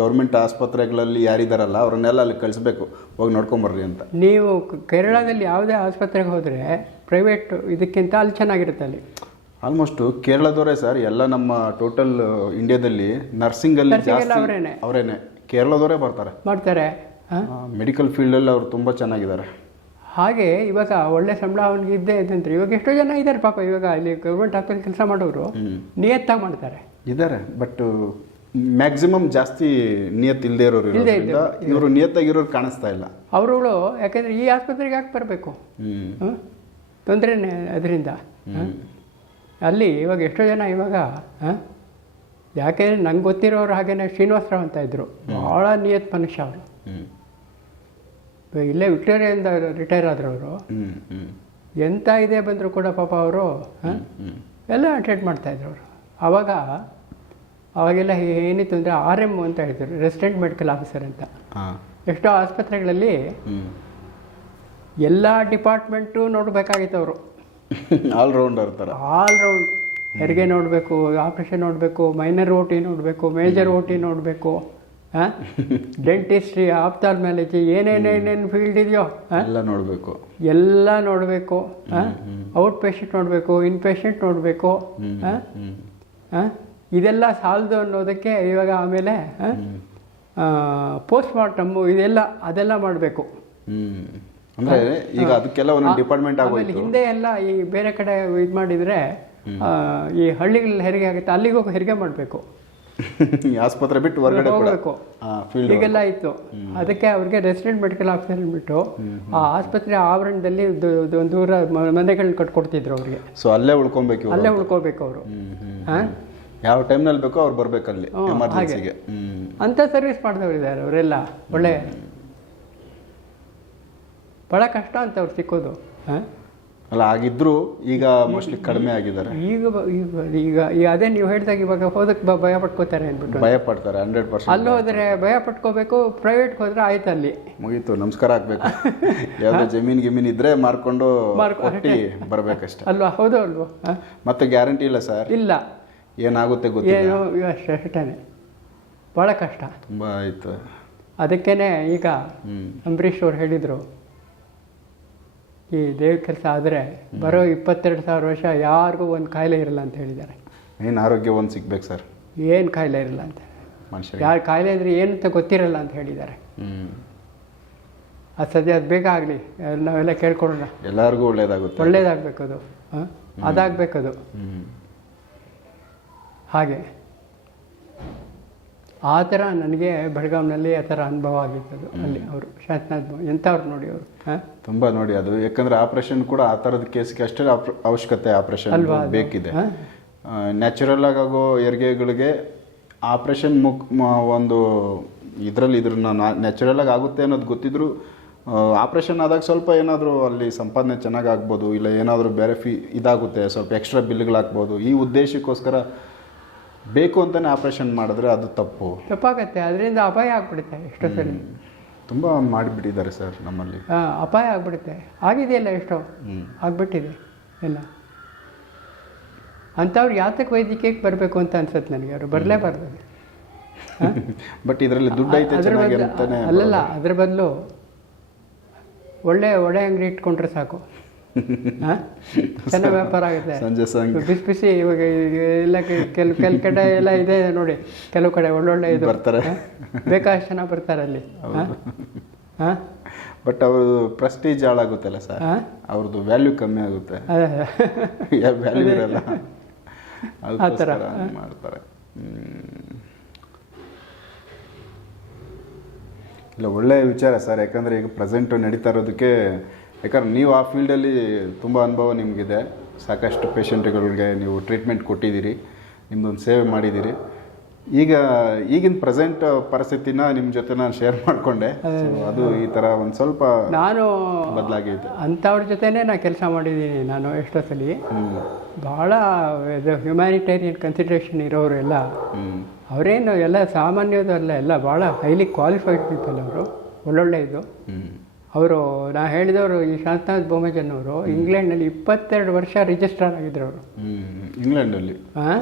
A: ಗೌರ್ಮೆಂಟ್ ಆಸ್ಪತ್ರೆಗಳಲ್ಲಿ ಯಾರಿದಾರಲ್ಲ ಅವ್ರನ್ನೆಲ್ಲ ಅಲ್ಲಿ ಕಳಿಸ್ಬೇಕು. ಹೋಗಿ ನೋಡ್ಕೊಂಬರ್ರಿ ಅಂತ.
B: ನೀವು ಕೇರಳದಲ್ಲಿ ಯಾವುದೇ ಆಸ್ಪತ್ರೆಗೆ ಹೋದರೆ ಪ್ರೈವೇಟ್ ಇದಕ್ಕಿಂತ ಅಲ್ಲಿ ಚೆನ್ನಾಗಿರುತ್ತೆ ಅಲ್ಲಿ.
A: ಆಲ್ಮೋಸ್ಟ್ ಕೇರಳದವರೇ ಸರ್ ಎಲ್ಲ ನಮ್ಮ ಟೋಟಲ್ ಇಂಡಿಯಾದಲ್ಲಿ ನರ್ಸಿಂಗಲ್ಲಿ
B: ಅಲ್ಲಿ
A: ಜಾಸ್ತಿ
B: ಅವರೇನೆ?
A: ಅವರೇನೆ. ಕೇರಳದವರೇ ಬರ್ತಾರೆ.
B: ಮಾಡ್ತಾರೆ
A: ಮೆಡಿಕಲ್ ಫೀಲ್ಡಲ್ಲಿ ಅವ್ರು ತುಂಬ ಚೆನ್ನಾಗಿದ್ದಾರೆ.
B: ಹಾಗೆ ಇವಾಗ ಒಳ್ಳೆ ಸಂಬಳ ಅವನಿಗೆ ಇದ್ದೇ ಇದೆ ಇವಾಗ ಎಷ್ಟೋ ಜನ ಇದ್ದಾರೆ ಪಾಪ ಇವಾಗ ಅಲ್ಲಿ ಗೌರ್ಮೆಂಟ್ ಆಸ್ಪತ್ರೆ ಕೆಲಸ ಮಾಡೋರು ನಿಯತ್ತಾಗಿ ಮಾಡ್ತಾರೆ.
A: ಇದ್ದಾರೆ. ಬಟ್ ಮ್ಯಾಕ್ಸಿಮಮ್ ಜಾಸ್ತಿ ನಿಯತ್ ಇಲ್ಲದೆ ಇರೋರು ಇರೋದ್ರಿಂದ ಇವರು ನಿಯತ್ತಾಗಿರೋರು ಕಾಣಿಸ್ತಾ ಇಲ್ಲ.
B: ಅವರುಗಳು ಯಾಕೆಂದರೆ ಈ ಆಸ್ಪತ್ರೆಗೆ ಯಾಕೆ ಬರಬೇಕು?
A: ತೊಂದರೆ
B: ತೊಂದರೆನೇ ಅದರಿಂದ. ಅಲ್ಲಿ ಇವಾಗ ಎಷ್ಟೋ ಜನ ಇವಾಗ ಯಾಕೆಂದರೆ ನಂಗೆ ಗೊತ್ತಿರೋರು ಹಾಗೇನೆ ಶ್ರೀನಿವಾಸರಾವ್ ಅಂತ ಇದ್ದರು ಭಾಳ ನಿಯತ್ ಮನುಷ್ಯ ಅವರು. ಇಲ್ಲೇ ವಿಕ್ಟೋರಿಯಿಂದ ರಿಟೈರ್ ಆದ್ರು ಅವರು
A: ಹ್ಞೂ ಹ್ಞೂ
B: ಎಂಥ ಇದೆ ಬಂದರೂ ಕೂಡ ಪಾಪ ಅವರು ಎಲ್ಲ ಟ್ರೀಟ್ ಮಾಡ್ತಾಯಿದ್ರು ಅವರು. ಆವಾಗ ಅವಾಗೆಲ್ಲ ಏನಿತ್ತು ಅಂದರೆ ಆರ್ ಎಂ ಅಂತ ಹೇಳ್ತಾರೆ ರೆಸಿಡೆಂಟ್ ಮೆಡಿಕಲ್ ಆಫೀಸರ್ ಅಂತ. ಎಷ್ಟೋ ಆಸ್ಪತ್ರೆಗಳಲ್ಲಿ ಎಲ್ಲ ಡಿಪಾರ್ಟ್ಮೆಂಟು ನೋಡಬೇಕಾಗಿತ್ತು ಅವರು.
A: ಆಲ್ರೌಂಡರ್ ಥರ
B: ಆಲ್ರೌಂಡ್ ಹೆರಿಗೆ ನೋಡಬೇಕು ಆಪ್ರೇಷನ್ ನೋಡಬೇಕು ಮೈನರ್ ಓ ಟಿ ನೋಡಬೇಕು ಮೇಜರ್ ಓ ಟಿ ನೋಡಬೇಕು ಹಾಂ? ಡೆಂಟಿಸ್ಟ್ರಿ ಆಪ್ತಾಲ್ಮಾಲಜಿ ಏನೇನೇನೇನು ಫೀಲ್ಡ್ ಇದೆಯೋ
A: ಎಲ್ಲ ನೋಡಬೇಕು.
B: ಎಲ್ಲ ನೋಡಬೇಕು ಹಾಂ? ಔಟ್ ಪೇಷಂಟ್ ನೋಡಬೇಕು ಇನ್ ಪೇಷಂಟ್ ನೋಡಬೇಕು ಹಾಂ? ಇದೆಲ್ಲ ಸಾಲದು ಅನ್ನೋದಕ್ಕೆ ಇವಾಗ ಆಮೇಲೆ ಪೋಸ್ಟ್ ಮಾರ್ಟಮ್ಮು ಇದೆಲ್ಲ ಅದೆಲ್ಲ ಮಾಡಬೇಕು.
A: ಅಂದ್ರೆ ಈಗ ಅದಕ್ಕೆಲ್ಲ ಒಂದೊಂದು ಡಿಪಾರ್ಟ್ಮೆಂಟ್
B: ಆಮೇಲೆ ಹಿಂದೆ ಎಲ್ಲ ಈ ಬೇರೆ ಕಡೆ ಇದು ಮಾಡಿದರೆ ಈ ಹಳ್ಳಿಗಳಲ್ಲಿ ಹೆರಿಗೆ ಆಗುತ್ತೆ ಅಲ್ಲಿಗೆ ಹೋಗಿ ಹೆರಿಗೆ ಮಾಡಬೇಕು.
A: ಈ ಆಸ್ಪತ್ರೆ ಬಿಟ್ಟು ಹೊರಗಡೆ ಕೂಡ.
B: ಹೋಗ್ಬೇಕು.
A: ಫೀಲ್ಡ್
B: ಹೀಗೆಲ್ಲ ಇತ್ತು ಅದಕ್ಕೆ ಅವ್ರಿಗೆ ರೆಸಿಡೆಂಟ್ ಮೆಡಿಕಲ್ ಆಫೀಸರ್ ಅಂದ್ಬಿಟ್ಟು ಆ ಆಸ್ಪತ್ರೆ ಆವರಣದಲ್ಲಿ ದು- ದು- ದೂರ ಮ- ಮನೆಗಳನ್ನ ಕಟ್ಕೊಡ್ತಿದ್ರು ಅವ್ರಿಗೆ.
A: ಸೊ ಅಲ್ಲೇ ಉಳ್ಕೊಬೇಕು ಇವ್ರು.
B: ಅಲ್ಲೇ ಉಳ್ಕೊಬೇಕು ಅವರು. ಹಾಂ?
A: ಯಾವ ಟೈಮ್ನಲ್ಲಿ ಬೇಕೋ ಅವ್ರು ಬರ್ಬೇಕು
B: ಅಲ್ಲಿ
A: ಎಮರ್ಜೆನ್ಸಿಗೆ ಹ್ಮ್.
B: ಅಂಥ ಸರ್ವಿಸ್ ಮಾಡಿದವರಿದ್ದಾರೆ ಅವರೆಲ್ಲ. ಒಳ್ಳೆ. ಬಹಳ ಕಷ್ಟ ಅಂತ ಅವ್ರು ಸಿಕ್ಕೋದು. ಹಾಂ?
A: ಅಲ್ಲ ಆಗಿದ್ರು ಈಗ ಮೋಸ್ಟ್ಲಿ ಕಡಿಮೆ ಆಗಿದ್ದಾರೆ.
B: ಈಗ ಈಗ ಈಗ ಅದೇ ನೀವು ಹೇಳಿದಾಗ ಇವಾಗ ಹೋದಕ್ಕೆ ಭಯ ಪಟ್ಕೋತಾರೆ ಅಂದ್ಬಿಟ್ಟು.
A: ಭಯ ಪಡ್ತಾರೆ ಹಂಡ್ರೆಡ್ ಪರ್ಸೆಂಟ್
B: ಅಲ್ಲಿ ಹೋದ್ರೆ ಭಯ ಪಟ್ಕೋಬೇಕು ಪ್ರೈವೇಟ್ಗೆ ಹೋದ್ರೆ ಆಯ್ತು ಅಲ್ಲಿ.
A: ಮುಗೀತು ನಮಸ್ಕಾರ ಆಗ್ಬೇಕು. ಯಾವ್ದೋ ಜಮೀನ್ ಗಿಮೀನ್ ಇದ್ರೆ ಮಾರ್ಕೊಂಡು
B: ಮಾರ್ಕೊ-
A: ಕೊಟ್ಟಿ ಬರ್ಬೇಕಷ್ಟೆ.
B: ಅಲ್ವಾ? ಹೌದು ಅಲ್ವಾ?
A: ಮತ್ತೆ ಗ್ಯಾರಂಟಿ ಇಲ್ಲ ಸರ್
B: ಇಲ್ಲ.
A: ಏನಾಗುತ್ತೆ ಗೊತ್ತಿಲ್ಲ.
B: ಅಷ್ಟೇ ಅಷ್ಟೇ ಭಾಳ ಕಷ್ಟ.
A: ತುಂಬಾ ಆಯ್ತು.
B: ಅದಕ್ಕೇನೆ ಈಗ
A: ಅಂಬರೀಶ್
B: ಅಂಬರೀಷ್ ಅವ್ರು ಹೇಳಿದರು ಈ ದೇವ್ರ ಕೆಲಸ ಆದರೆ ಬರೋ ಇಪ್ಪತ್ತೆರಡು ಸಾವಿರ ವರ್ಷ ಯಾರಿಗೂ ಒಂದು ಕಾಯಿಲೆ ಇರಲ್ಲ ಅಂತ ಹೇಳಿದ್ದಾರೆ.
A: ಏನು ಆರೋಗ್ಯ ಒಂದು ಸಿಗ್ಬೇಕು ಸರ್?
B: ಏನು ಕಾಯಿಲೆ ಇರಲ್ಲ ಅಂತ.
A: ಮನುಷ್ಯ
B: ಯಾರು ಕಾಯಿಲೆ ಇದ್ರೆ ಏನು ಅಂತ ಗೊತ್ತಿರಲ್ಲ ಅಂತ ಹೇಳಿದ್ದಾರೆ. ಅದು ಸದ್ಯ ಅದು ಬೇಗ ಆಗಲಿ. ನಾವೆಲ್ಲ ಕೇಳ್ಕೊಡೋಣ
A: ಎಲ್ಲರಿಗೂ ಒಳ್ಳೇದಾಗುತ್ತೆ.
B: ಒಳ್ಳೇದಾಗಬೇಕು ಅದು ಹಾಂ ಅದಾಗಬೇಕದು. ಹಾಗೆ. ಆ ಥರ ನನಗೆ ಬೆಳಗಾವಿನಲ್ಲಿ ಆ ಥರ ಅನುಭವ ಆಗಿದ್ದದು ಅಲ್ಲಿ ಅವರು ಶಾಂತನಾಥ್ ಎಂಥವ್ರು ನೋಡಿ ಅವರು ಹಾಂ?
A: ತುಂಬ ನೋಡಿ ಅದು. ಯಾಕಂದರೆ ಆಪ್ರೇಷನ್ ಕೂಡ ಆ ಥರದ ಕೇಸ್ಗೆ ಅಷ್ಟೇ ಅವಶ್ಯಕತೆ ಆಪ್ರೇಷನ್
B: ಅಲ್ವಾ
A: ಬೇಕಿದೆ? ನ್ಯಾಚುರಲ್ ಆಗೋ ಹೆರಿಗೆಗಳಿಗೆ ಆಪ್ರೇಷನ್ ಮುಕ್ ಒಂದು ಇದರಲ್ಲಿ ಇದ್ರನ್ನ ನ್ಯಾಚುರಲ್ ಆಗಿ ಆಗುತ್ತೆ ಅನ್ನೋದು ಗೊತ್ತಿದ್ರು ಆಪ್ರೇಷನ್ ಆದಾಗ ಸ್ವಲ್ಪ ಏನಾದರೂ ಅಲ್ಲಿ ಸಂಪಾದನೆ ಚೆನ್ನಾಗಿ ಆಗ್ಬೋದು ಇಲ್ಲ ಏನಾದರೂ ಬೇರೆ ಫೀ ಇದಾಗುತ್ತೆ ಸ್ವಲ್ಪ ಎಕ್ಸ್ಟ್ರಾ ಬಿಲ್ಗಳಾಗ್ಬೋದು ಈ ಉದ್ದೇಶಕ್ಕೋಸ್ಕರ ಬೇಕು ಅಂತಲೇ ಆಪ್ರೇಷನ್ ಮಾಡಿದ್ರೆ ಅದು ತಪ್ಪು.
B: ತಪ್ಪಾಗತ್ತೆ ಅದರಿಂದ ಅಪಾಯ ಆಗ್ಬಿಡುತ್ತೆ ಎಷ್ಟೋ ಸರಿ.
A: ತುಂಬ ಮಾಡಿಬಿಟ್ಟಿದ್ದಾರೆ ಸರ್ ನಮ್ಮಲ್ಲಿ.
B: ಹಾಂ ಅಪಾಯ ಆಗ್ಬಿಡುತ್ತೆ. ಆಗಿದೆಯಲ್ಲ ಎಷ್ಟೋ. ಆಗ್ಬಿಟ್ಟಿದೆ ಎಲ್ಲ. ಅಂಥವ್ರು ಯಾತಕ್ಕೆ ವೈದ್ಯಕೀಯಕ್ಕೆ ಬರಬೇಕು ಅಂತ ಅನ್ಸುತ್ತೆ ನನಗೆ ಅವರು. ಬರಲೇಬಾರ್ದು
A: ಬಟ್ ಇದರಲ್ಲಿ ದುಡ್ಡು ಐತೆ
B: ಅದ್ರ ಬದಲು ಅಲ್ಲಲ್ಲ ಅದ್ರ ಬದಲು ಒಳ್ಳೆ ಒಳ್ಳೆ ಅಂಗಡಿ ಇಟ್ಕೊಂಡ್ರೆ ಸಾಕು. ಚೆನ್ನಾಗಿ ವ್ಯಾಪಾರ ಆಗುತ್ತೆ.
A: ಸಂಜೆ
B: ಬಿಸಿ ಬಿಸಿ ಇವಾಗ ಈಗ ಎಲ್ಲ ಕೆಲವು ಕೆಲ ಕಡೆ ಎಲ್ಲ ಇದೆ ನೋಡಿ. ಕೆಲವು ಕಡೆ ಒಳ್ಳೊಳ್ಳೆ ಇದು.
A: ಬರ್ತಾರೆ.
B: ಬೇಕಾ ಬೇಕಾದಷ್ಟು ಜನ ಬರ್ತಾರೆ ಅಲ್ಲಿ. ಹಾಂ?
A: ಬಟ್ ಅವ್ರದ್ದು ಪ್ರೆಸ್ಟೀಜ್ ಹಾಳಾಗುತ್ತಲ್ಲ ಸರ್ ಅವ್ರದ್ದು ವ್ಯಾಲ್ಯೂ ಕಮ್ಮಿ ಆಗುತ್ತೆ. ವ್ಯಾಲ್ಯೂ ಇರಲ್ಲ.
B: ಆ ಥರ,
A: ಮಾಡ್ತಾರೆ. ಇಲ್ಲ ಒಳ್ಳೆಯ ವಿಚಾರ ಸರ್ ಯಾಕಂದರೆ ಈಗ ಪ್ರೆಸೆಂಟು ನಡೀತಾ ಇರೋದಕ್ಕೆ ಯಾಕಂದ್ರೆ ನೀವು ಆ ಫೀಲ್ಡಲ್ಲಿ ತುಂಬ ಅನುಭವ ನಿಮಗಿದೆ. ಸಾಕಷ್ಟು ಪೇಷಂಟ್ಗಳಿಗೆ ನೀವು ಟ್ರೀಟ್ಮೆಂಟ್ ಕೊಟ್ಟಿದ್ದೀರಿ. ನಿಮ್ಮದೊಂದು ಸೇವೆ ಮಾಡಿದ್ದೀರಿ. ಈಗ ಈಗಿನ ಪ್ರೆಸೆಂಟ್ ಪರಿಸ್ಥಿತಿನ ನಿಮ್ಮ ಜೊತೆ ನಾನು ಶೇರ್ ಮಾಡಿಕೊಂಡೆ. ಅದು ಈ ಥರ ಒಂದು ಸ್ವಲ್ಪ
B: ನಾನು
A: ಬದಲಾಗಿದೆ
B: ಅಂಥವ್ರ ಜೊತೆನೇ ನಾನು ಕೆಲಸ ಮಾಡಿದ್ದೀನಿ ನಾನು ಎಷ್ಟೋ ಸಲ ಭಾಳ ಇದು ಹ್ಯುಮ್ಯಾನಿಟೇರಿಯನ್ ಕನ್ಸಿಡ್ರೇಷನ್ ಇರೋರು ಎಲ್ಲ ಅವರೇನು ಎಲ್ಲ ಸಾಮಾನ್ಯದಲ್ಲ ಎಲ್ಲ ಭಾಳ ಹೈಲಿ ಕ್ವಾಲಿಫೈಡ್ ಪೀಪಲ್ ಅವರು. ಒಳ್ಳೊಳ್ಳೆ ಇದು. ಅವರು ನಾ ಹೇಳಿದವರು ಈ ಶಾಂತನಾಥ್ ಬೋಮಜನ್ ಅವರು ಇಂಗ್ಲೆಂಡ್ನಲ್ಲಿ ಇಪ್ಪತ್ತೆರಡು ವರ್ಷ ರಿಜಿಸ್ಟರ್ ಆಗಿದ್ರು ಅವರು.
A: ಇಂಗ್ಲೆಂಡಲ್ಲಿ
B: ಹಾಂ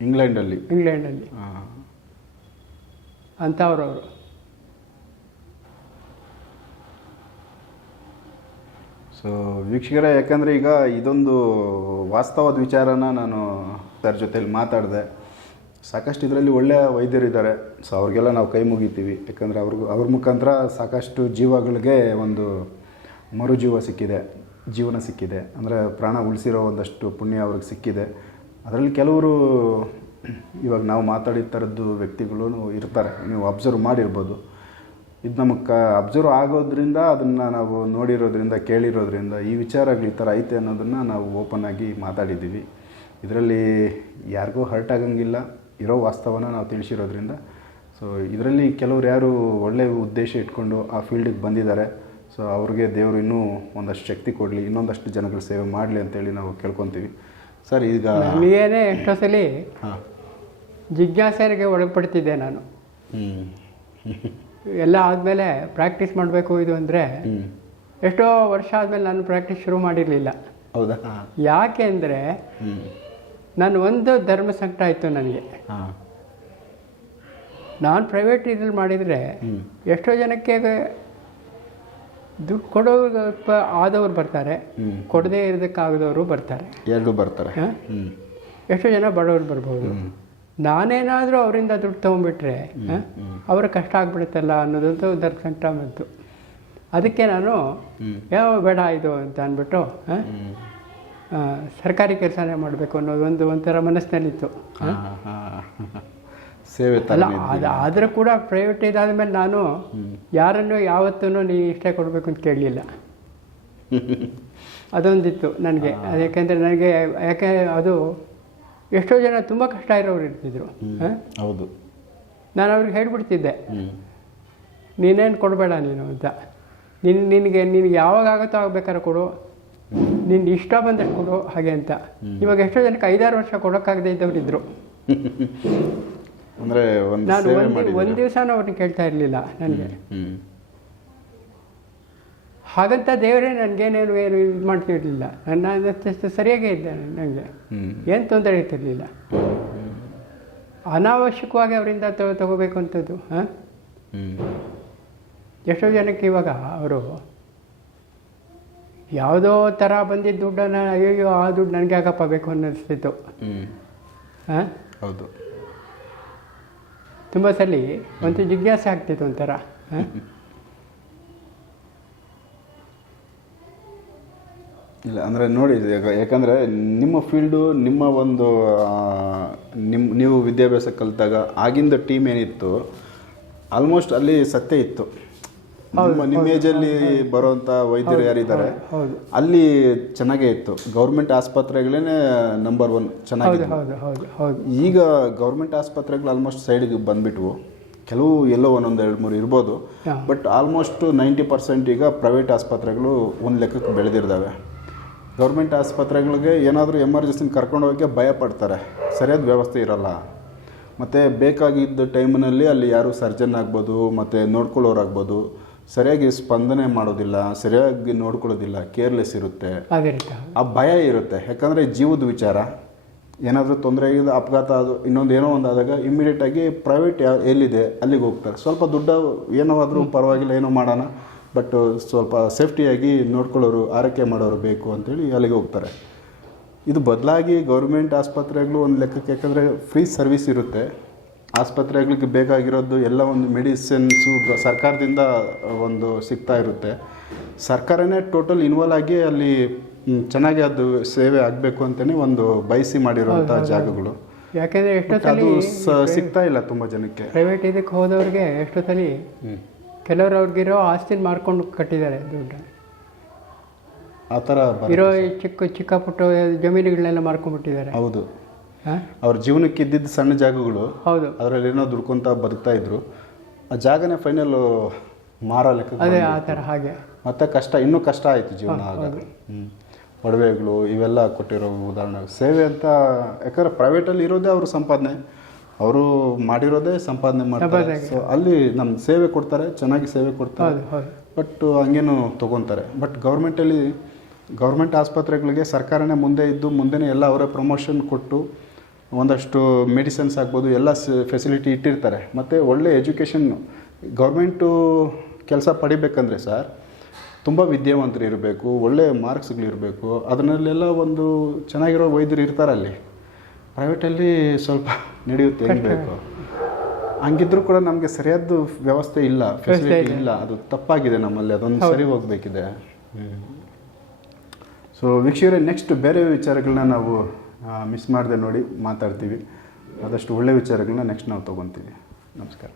A: ಇಂಗ್ಲೆಂಡಲ್ಲಿ
B: ಇಂಗ್ಲೆಂಡಲ್ಲಿ ಅಂತ ಅವರು.
A: ಸೊ ವೀಕ್ಷಕರೇ ಯಾಕಂದರೆ ಈಗ ಇದೊಂದು ವಾಸ್ತವದ ವಿಚಾರನ ನಾನು ಅದರ ಜೊತೆಲಿ ಮಾತಾಡಿದೆ. ಸಾಕಷ್ಟು ಇದರಲ್ಲಿ ಒಳ್ಳೆಯ ವೈದ್ಯರಿದ್ದಾರೆ. ಸೊ ಅವ್ರಿಗೆಲ್ಲ ನಾವು ಕೈ ಮುಗಿತೀವಿ. ಯಾಕಂದರೆ ಅವ್ರಿಗೂ, ಅವ್ರ ಮುಖಾಂತರ ಸಾಕಷ್ಟು ಜೀವಗಳಿಗೆ ಒಂದು ಮರುಜೀವ ಸಿಕ್ಕಿದೆ. ಜೀವನ ಸಿಕ್ಕಿದೆ. ಅಂದರೆ ಪ್ರಾಣ ಉಳಿಸಿರೋ ಒಂದಷ್ಟು ಪುಣ್ಯ ಅವ್ರಿಗೆ ಸಿಕ್ಕಿದೆ. ಅದರಲ್ಲಿ ಕೆಲವರು, ಇವಾಗ ನಾವು ಮಾತಾಡಿದ ಥರದ್ದು ವ್ಯಕ್ತಿಗಳು ಇರ್ತಾರೆ. ನೀವು ಅಬ್ಸರ್ವ್ ಮಾಡಿರ್ಬೋದು. ಇದು ನಮಗೆ ಕ ಅಬ್ಸರ್ವ್ ಆಗೋದ್ರಿಂದ ಅದನ್ನು ನಾವು ನೋಡಿರೋದ್ರಿಂದ, ಕೇಳಿರೋದ್ರಿಂದ, ಈ ವಿಚಾರಗಳು ಈ ಥರ ಐತೆ ಅನ್ನೋದನ್ನು ನಾವು ಓಪನ್ ಆಗಿ ಮಾತಾಡಿದ್ದೀವಿ. ಇದರಲ್ಲಿ ಯಾರಿಗೂ ಹರ್ಟ್ ಆಗಂಗಿಲ್ಲ. ಇರೋ ವಾಸ್ತವನ ನಾವು ತಿಳಿಸಿರೋದ್ರಿಂದ. ಸೊ ಇದರಲ್ಲಿ ಕೆಲವರು ಯಾರು ಒಳ್ಳೆಯ ಉದ್ದೇಶ ಇಟ್ಕೊಂಡು ಆ ಫೀಲ್ಡಿಗೆ ಬಂದಿದ್ದಾರೆ. ಸೊ ಅವ್ರಿಗೆ ದೇವರು ಇನ್ನೂ ಒಂದಷ್ಟು ಶಕ್ತಿ ಕೊಡಲಿ ಇನ್ನೊಂದಷ್ಟು ಜನಗಳ ಸೇವೆ ಮಾಡಲಿ ಅಂತೇಳಿ ನಾವು ಕೇಳ್ಕೊತೀವಿ. ಸರ್ ಈಗ
B: ನಮಗೇನೇ ಎಷ್ಟೋ ಸಲ
A: ಹಾಂ.
B: ಜಿಜ್ಞಾಸೆಗೆ ಒಳಪಡ್ತಿದ್ದೆ ನಾನು.
A: ಹ್ಞೂ
B: ಎಲ್ಲ ಆದಮೇಲೆ ಪ್ರಾಕ್ಟೀಸ್ ಮಾಡಬೇಕು ಇದು ಅಂದರೆ ಎಷ್ಟೋ ವರ್ಷ ಆದಮೇಲೆ ನಾನು ಪ್ರಾಕ್ಟೀಸ್ ಶುರು ಮಾಡಿರಲಿಲ್ಲ.
A: ಹೌದಾ?
B: ಯಾಕೆ ಅಂದರೆ ನಾನು ಒಂದು ಧರ್ಮ ಸಂಕಟ ಆಯಿತು ನನಗೆ. ನಾನು ಪ್ರೈವೇಟ್ ಇದ್ರಲ್ಲಿ ಮಾಡಿದರೆ ಎಷ್ಟೋ ಜನಕ್ಕೆ ದುಡ್ಡು ಕೊಡೋ ಆದವ್ರು ಬರ್ತಾರೆ. ಕೊಡದೇ ಇರೋದಕ್ಕಾಗದವರು ಬರ್ತಾರೆ.
A: ಎರಡು ಬರ್ತಾರೆ?
B: ಎಷ್ಟೋ ಜನ ಬಡವರು ಬರ್ಬೋದು. ನಾನೇನಾದರೂ ಅವರಿಂದ ದುಡ್ಡು ತೊಗೊಂಡ್ಬಿಟ್ರೆ? ಅವ್ರ ಕಷ್ಟ ಆಗ್ಬಿಡುತ್ತಲ್ಲ ಅನ್ನೋದಂತೂ ಧರ್ಮ ಸಂಕಟ ಬಂತು. ಅದಕ್ಕೆ ನಾನು ಯಾವ ಬೇಡ ಇದು ಅಂತ ಅಂದ್ಬಿಟ್ಟು ಸರ್ಕಾರಿ ಕೆಲಸನೇ ಮಾಡಬೇಕು ಅನ್ನೋದು ಒಂದು ಒಂಥರ ಮನಸ್ಸಿನಲ್ಲಿತ್ತು.
A: ಸೇವೆ
B: ಅಲ್ಲ ಅದು ಆದರೂ ಕೂಡ ಪ್ರೈವೇಟ್ ಇದಾದ ಮೇಲೆ ನಾನು ಯಾರನ್ನು ಯಾವತ್ತೂ ನೀ ಇಷ್ಟೇ ಕೊಡಬೇಕು ಅಂತ ಕೇಳಲಿಲ್ಲ. ಅದೊಂದಿತ್ತು ನನಗೆ. ಅದು ಯಾಕೆಂದರೆ ನನಗೆ ಯಾಕೆ ಅದು ಎಷ್ಟೋ ಜನ ತುಂಬ ಕಷ್ಟ ಇರೋರು ಇರ್ತಿದ್ರು. ಹ?
A: ಹೌದು.
B: ನಾನು ಅವ್ರಿಗೆ ಹೇಳ್ಬಿಡ್ತಿದ್ದೆ. ನೀನೇನು ಕೊಡಬೇಡ ನೀನು ಅಂತ. ನಿನ್ ನಿನಗೆ ನಿನಗೆ ಯಾವಾಗ ಆಗುತ್ತೋ ಆಗ್ಬೇಕಾದ್ರೆ ಕೊಡು. ನಿನ್ನ ಇಷ್ಟ ಬಂದಷ್ಟು ಕೊಡು ಹಾಗೆ ಅಂತ. ಇವಾಗ ಎಷ್ಟೋ ಜನಕ್ಕೆ ಐದಾರು ವರ್ಷ ಕೊಡೋಕ್ಕಾಗದೇ ಇದ್ದವ್ರು ಇದ್ರು.
A: ಅಂದರೆ ಒಂದು
B: ನಾನು ಒಂದು. ಒಂದು ದಿವಸ ಅವ್ರನ್ನ ಕೇಳ್ತಾ ಇರಲಿಲ್ಲ ನನಗೆ. ಹಾಗಂತ ದೇವರೇ ನನಗೇನೇನು ಏನು ಇದು ಮಾಡ್ತಿರ್ಲಿಲ್ಲ. ನನ್ನ ಸರಿಯಾಗೇ ಇದ್ದಾನೆ ನನಗೆ ಏನು ತೊಂದರೆ ಇರ್ತಿರ್ಲಿಲ್ಲ. ಅನಾವಶ್ಯಕವಾಗಿ ಅವರಿಂದ ತಗೋ ತಗೋಬೇಕು ಅಂತದ್ದು ಹಾಂ? ಎಷ್ಟೋ ಜನಕ್ಕೆ ಇವಾಗ ಅವರು ಯಾವುದೋ ಥರ ಬಂದಿದ್ದ ದುಡ್ಡನ್ನು ಅಯ್ಯೋ ಆ ದುಡ್ಡು ನನಗೆ ಯಾಕಪ್ಪ ಬೇಕು ಅನ್ನಿಸ್ತಿತ್ತು.
A: ಹ್ಞೂ
B: ಹಾಂ
A: ಹೌದು.
B: ತುಂಬ ಸಲ ಒಂದು ಜಿಜ್ಞಾಸೆ ಆಗ್ತಿತ್ತು ಒಂಥರ ಹಾಂ
A: ಇಲ್ಲ ಅಂದರೆ ನೋಡಿ ಯಾಕಂದರೆ ನಿಮ್ಮ ಫೀಲ್ಡು ನಿಮ್ಮ ಒಂದು ನಿಮ್ಮ ನೀವು ವಿದ್ಯಾಭ್ಯಾಸ ಕಲಿತಾಗ ಆಗಿಂದ ಟೀಮ್ ಏನಿತ್ತು ಆಲ್ಮೋಸ್ಟ್ ಅಲ್ಲಿ ಸತ್ಯ ಇತ್ತು. ನಿಮ್ಮ ನಿಮ್ಮ ಏಜಲ್ಲಿ ಬರುವಂಥ ವೈದ್ಯರು ಯಾರಿದ್ದಾರೆ? ಅಲ್ಲಿ ಚೆನ್ನಾಗೇ ಇತ್ತು. ಗೌರ್ಮೆಂಟ್ ಆಸ್ಪತ್ರೆಗಳೇ ನಂಬರ್ ಒನ್ ಚೆನ್ನಾಗಿದೆ. ಈಗ ಗೌರ್ಮೆಂಟ್ ಆಸ್ಪತ್ರೆಗಳು ಆಲ್ಮೋಸ್ಟ್ ಸೈಡ್ಗೆ ಬಂದ್ಬಿಟ್ವು. ಕೆಲವು ಎಲ್ಲೋ ಒಂದೊಂದು ಎರಡು ಮೂರು ಇರ್ಬೋದು. ಬಟ್ ಆಲ್ಮೋಸ್ಟ್ ನೈಂಟಿ ಪರ್ಸೆಂಟ್ ಈಗ ಪ್ರೈವೇಟ್ ಆಸ್ಪತ್ರೆಗಳು ಒಂದು ಲೆಕ್ಕಕ್ಕೆ ಬೆಳೆದಿರ್ದಾವೆ. ಗೌರ್ಮೆಂಟ್ ಆಸ್ಪತ್ರೆಗಳಿಗೆ ಏನಾದರೂ ಎಮರ್ಜೆನ್ಸಿ ಕರ್ಕೊಂಡು ಹೋಗೋಕ್ಕೆ ಭಯ ಪಡ್ತಾರೆ. ಸರಿಯಾದ ವ್ಯವಸ್ಥೆ ಇರಲ್ಲ. ಮತ್ತು ಬೇಕಾಗಿದ್ದ ಟೈಮ್ನಲ್ಲಿ ಅಲ್ಲಿ ಯಾರು ಸರ್ಜನ್ ಆಗ್ಬೋದು ಮತ್ತು ನೋಡ್ಕೊಳ್ಳೋರಾಗ್ಬೋದು ಸರಿಯಾಗಿ ಸ್ಪಂದನೆ ಮಾಡೋದಿಲ್ಲ ಸರಿಯಾಗಿ ನೋಡ್ಕೊಳ್ಳೋದಿಲ್ಲ ಕೇರ್ಲೆಸ್ ಇರುತ್ತೆ. ಆ ಭಯ ಇರುತ್ತೆ. ಯಾಕಂದರೆ ಜೀವದ ವಿಚಾರ. ಏನಾದರೂ ತೊಂದರೆ ಆಗಿದೆ ಅಪಘಾತ ಅದು ಇನ್ನೊಂದು ಏನೋ ಒಂದು ಆದಾಗ ಇಮ್ಮಿಡಿಯೇಟಾಗಿ ಪ್ರೈವೇಟ್ ಯಾ ಎಲ್ಲಿದೆ ಅಲ್ಲಿಗೆ ಹೋಗ್ತಾರೆ. ಸ್ವಲ್ಪ ದುಡ್ಡು ಏನೋ ಆದರೂ ಪರವಾಗಿಲ್ಲ ಏನೋ ಮಾಡೋಣ. ಬಟ್ ಸ್ವಲ್ಪ ಸೇಫ್ಟಿಯಾಗಿ ನೋಡ್ಕೊಳ್ಳೋರು ಆರೈಕೆ ಮಾಡೋರು ಬೇಕು ಅಂತೇಳಿ ಅಲ್ಲಿಗೆ ಹೋಗ್ತಾರೆ. ಇದು ಬದಲಾಗಿ ಗೌರ್ಮೆಂಟ್ ಆಸ್ಪತ್ರೆಗಳು ಒಂದು ಲೆಕ್ಕಕ್ಕೆ ಯಾಕಂದರೆ ಫ್ರೀ ಸರ್ವಿಸ್ ಇರುತ್ತೆ. ಆಸ್ಪತ್ರೆಗಳಿಗೆ ಬೇಕಾಗಿರೋದು ಎಲ್ಲ ಒಂದು ಮೆಡಿಸಿನ್ಸು ಸರ್ಕಾರದಿಂದ ಒಂದು ಸಿಗ್ತಾ ಇರುತ್ತೆ. ಸರ್ಕಾರನೇ ಟೋಟಲ್ ಇನ್ವಾಲ್ವ್ ಆಗಿ ಅಲ್ಲಿ ಚೆನ್ನಾಗಿ ಅದು ಸೇವೆ ಆಗಬೇಕು ಅಂತಲೇ ಒಂದು ಬಯಸಿ ಮಾಡಿರುವಂಥ ಜಾಗಗಳು.
B: ಯಾಕೆಂದರೆ
A: ಅದು ಸಿಗ್ತಾ ಇಲ್ಲ ತುಂಬ ಜನಕ್ಕೆ.
B: ಪ್ರೈವೇಟ್ ಇದಕ್ಕೆ ಹೋದವ್ರಿಗೆ ಎಷ್ಟೋ ಸಲ ಕೆಲವರು ಅವ್ರಿಗಿರೋ ಆಸ್ತಿನ ಮಾರ್ಕೊಂಡು ಕಟ್ಟಿದ್ದಾರೆ ದುಡ್ಡು
A: ಆ ಥರ
B: ಇರೋ ಚಿಕ್ಕ ಚಿಕ್ಕ ಪುಟ್ಟ ಜಮೀನುಗಳನ್ನೆಲ್ಲ ಮಾರ್ಕೊಂಡ್ಬಿಟ್ಟಿದ್ದಾರೆ
A: ಹೌದು. ಅವ್ರ ಜೀವನಕ್ಕೆ ಇದ್ದಿದ್ದ ಸಣ್ಣ ಜಾಗಗಳು
B: ಹೌದು.
A: ಅದರಲ್ಲಿ ಏನೋ ದುಡ್ಕೊಂತ ಬದುಕ್ತಾ ಇದ್ರು. ಆ ಜಾಗನೇ ಫೈನಲ್ ಮಾರೋ ಲೆಕ್ಕ
B: ಅದೇ ಆ ಥರ ಹಾಗೆ.
A: ಮತ್ತೆ ಕಷ್ಟ ಇನ್ನೂ ಕಷ್ಟ ಆಯಿತು ಜೀವನ ಆಗ ಹ್ಮ್. ಒಡವೆಗಳು ಇವೆಲ್ಲ ಕೊಟ್ಟಿರೋ ಉದಾಹರಣೆ. ಸೇವೆ ಅಂತ ಯಾಕಂದ್ರೆ ಪ್ರೈವೇಟಲ್ಲಿ ಇರೋದೇ ಅವರು ಸಂಪಾದನೆ. ಅವರು ಮಾಡಿರೋದೇ ಸಂಪಾದನೆ ಮಾಡ್ತಾರೆ. ಸೊ ಅಲ್ಲಿ ನಮ್ಮ ಸೇವೆ ಕೊಡ್ತಾರೆ ಚೆನ್ನಾಗಿ ಸೇವೆ ಕೊಡ್ತಾರೆ. ಬಟ್ ಹಂಗೇನು ತೊಗೊತಾರೆ. ಬಟ್ ಗೌರ್ಮೆಂಟಲ್ಲಿ ಗೌರ್ಮೆಂಟ್ ಆಸ್ಪತ್ರೆಗಳಿಗೆ ಸರ್ಕಾರನೇ ಮುಂದೆ ಇದ್ದು ಮುಂದೆನೇ ಎಲ್ಲ ಅವರೇ ಪ್ರಮೋಷನ್ ಕೊಟ್ಟು ಒಂದಷ್ಟು ಮೆಡಿಸಿನ್ಸ್ ಆಗ್ಬೋದು ಎಲ್ಲ ಫೆಸಿಲಿಟಿ ಇಟ್ಟಿರ್ತಾರೆ. ಮತ್ತು ಒಳ್ಳೆ ಎಜುಕೇಷನ್ ಗೌರ್ಮೆಂಟು ಕೆಲಸ ಪಡಿಬೇಕಂದ್ರೆ ಸರ್ ತುಂಬ ವಿದ್ಯಾವಂತರು ಇರಬೇಕು ಒಳ್ಳೆ ಮಾರ್ಕ್ಸ್ಗಳಿರಬೇಕು ಅದರಲ್ಲೆಲ್ಲ ಒಂದು ಚೆನ್ನಾಗಿರೋ ವೈದ್ಯರು ಇರ್ತಾರೆ ಅಲ್ಲಿ. ಪ್ರೈವೇಟಲ್ಲಿ ಸ್ವಲ್ಪ ನಡೆಯುತ್ತೆ ಇರಬೇಕು ಬೇಕು? ಹಂಗಿದ್ರು ಕೂಡ ನಮಗೆ ಸರಿಯಾದ ವ್ಯವಸ್ಥೆ ಇಲ್ಲ ಫೆಸಿಲಿಟಿ ಇಲ್ಲ. ಅದು ತಪ್ಪಾಗಿದೆ ನಮ್ಮಲ್ಲಿ ಅದೊಂದು ಸರಿ ಹೋಗಬೇಕಿದೆ. ಸೊ ವೀಕ್ಷಕರೇ ನೆಕ್ಸ್ಟ್ ಬೇರೆ ವಿಚಾರಗಳನ್ನ ನಾವು ಮಿಸ್ ಮಾಡದೆ ನೋಡಿ ಮಾತಾಡ್ತೀವಿ. ಆದಷ್ಟು ಒಳ್ಳೆಯ ವಿಚಾರಗಳನ್ನ ನೆಕ್ಸ್ಟ್ ನಾವು ತೊಗೊತೀವಿ.
B: ನಮಸ್ಕಾರ.